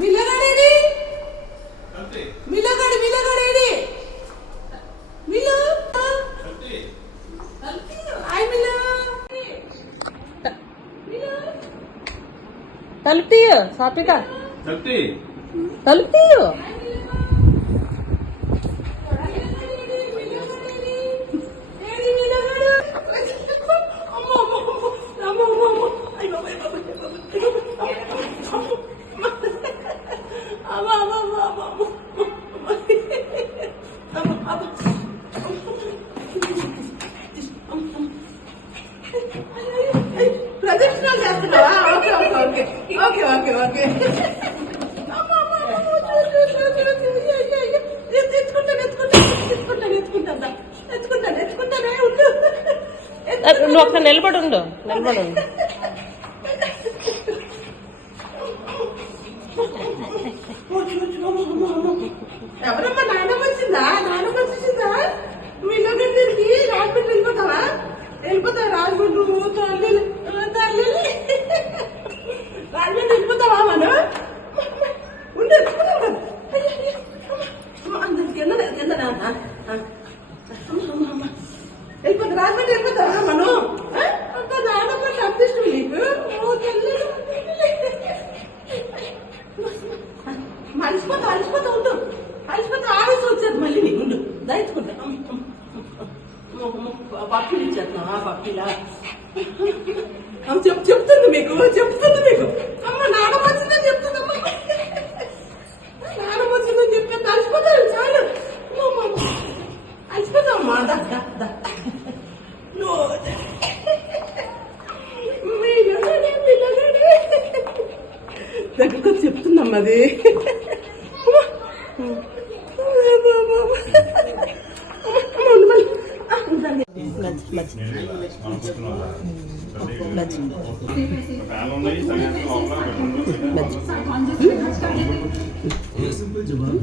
మిల్లగాడేడి మిల్లగాడు మిల్లగాడేడి mill? Mill. సాత్విక సత్తి తలుపు తీయు AD మిల్లగాడు అమ్మ అమ్మ అమ్మ అమ్మ అయ్యో అమ్మ అమ్మ అమ్మ అమ్మ ప్రదక్షిణ చేస్తున్నావా okay okay okay okay okay okay అమ్మ, అమ్మ, అమ్మ, చూ, చూ, చూ, చూ, చూ, అయ్యో, అయ్యో, అయ్యో. ఎత్తు, ఎత్తుకుంటాను ఎత్తుకుంటాను ఓకే ఎత్తుకుంటాను ఎత్తుకుంటాను ఎత్తుకుంటానే ఉండు నువ్వు ఒక్క నిలబడి ఉండు నిలబడి ఉండు. ఎవరమ్మా నాయనమ్మ వచ్చిందా నాయనమ్మ వచ్చిందా నువ్వు ఇల్లు దగ్గరికి రాజమండ్రి వెళ్ళిపోతావా? వెళ్ళిపోతావా రాజమండ్రి తల్లి తల్లి. రాజమండ్రి వెళ్ళిపోతావా మనం ఉండు వెళ్ళిపోతా రాజమండ్రి వెళ్ళిపోతావా మనం ఆ? అంత నాయనమ్మ అనిపిస్తుంది నీకు ఓ తల్లి అలసిపోతా అలసిపోతా ఉండు అలసిపోతా ఆవేశం వచ్చేది మళ్ళీ నీకు ఉండు దయచుకుంటా పప్పులు ఇచ్చేస్తున్నా పప్పిలా? చెప్ చెప్తుంది మీకు చెప్తుంది మీకు. అమ్మ నాన్న వచ్చిందని చెప్తుందమ్మా. నాన్న వచ్చిందని చెప్పి అలసిపోతారు చాలు.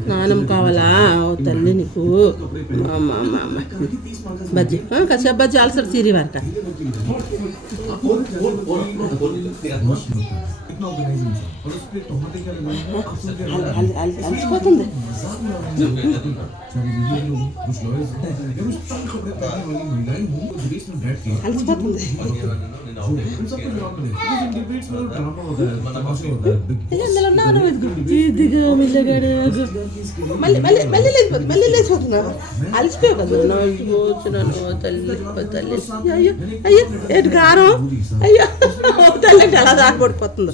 నానం కావాలా? తల్లి నీకు. బజ్జి. కశ్యప్ బజ్జి ఆల్సర్ సీరి వార్త అమ్మ, అమ్మ. అలసిపోతామ్మా దా దా దా నువ్వు మీలోనే, మీలోనే. దగ్గరకు వచ్చి చెప్తుందమ్మా అది నానం కావాలా ఓ తల్లి నీకు అమ్మ అమ్మ అమ్మ బజ్జీ ఆ, కాసేపు బజ్జీ అలసరి సీరి వరక అలసిపోతుంది అలసిపోతుంది ఇందులో ఉన్నారు ఇదిగో మెల్లగాడు మళ్ళీ మళ్ళీ మళ్ళీ లేచిపోతుంది మళ్ళీ లేచిపోతున్నా అలసిపోయావు కదా నా అయ్యో వచ్చినాను ఓ తల్లి ఓ తల్లి. అయ్యో అయ్యో ఏంటి కారం? అయ్యో తల్లి అలా దారిపడిపోతుంది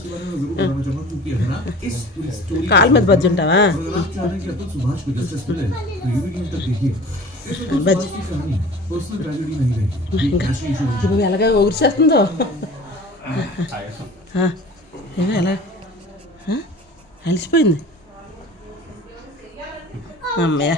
కాలు మీద బజ్జి ఉంటావా బజ్జి ఇప్పుడు ఎలాగ ఒగిరిసేస్తుందో ఎలా? అలసిపోయింది. అమ్మయ్య.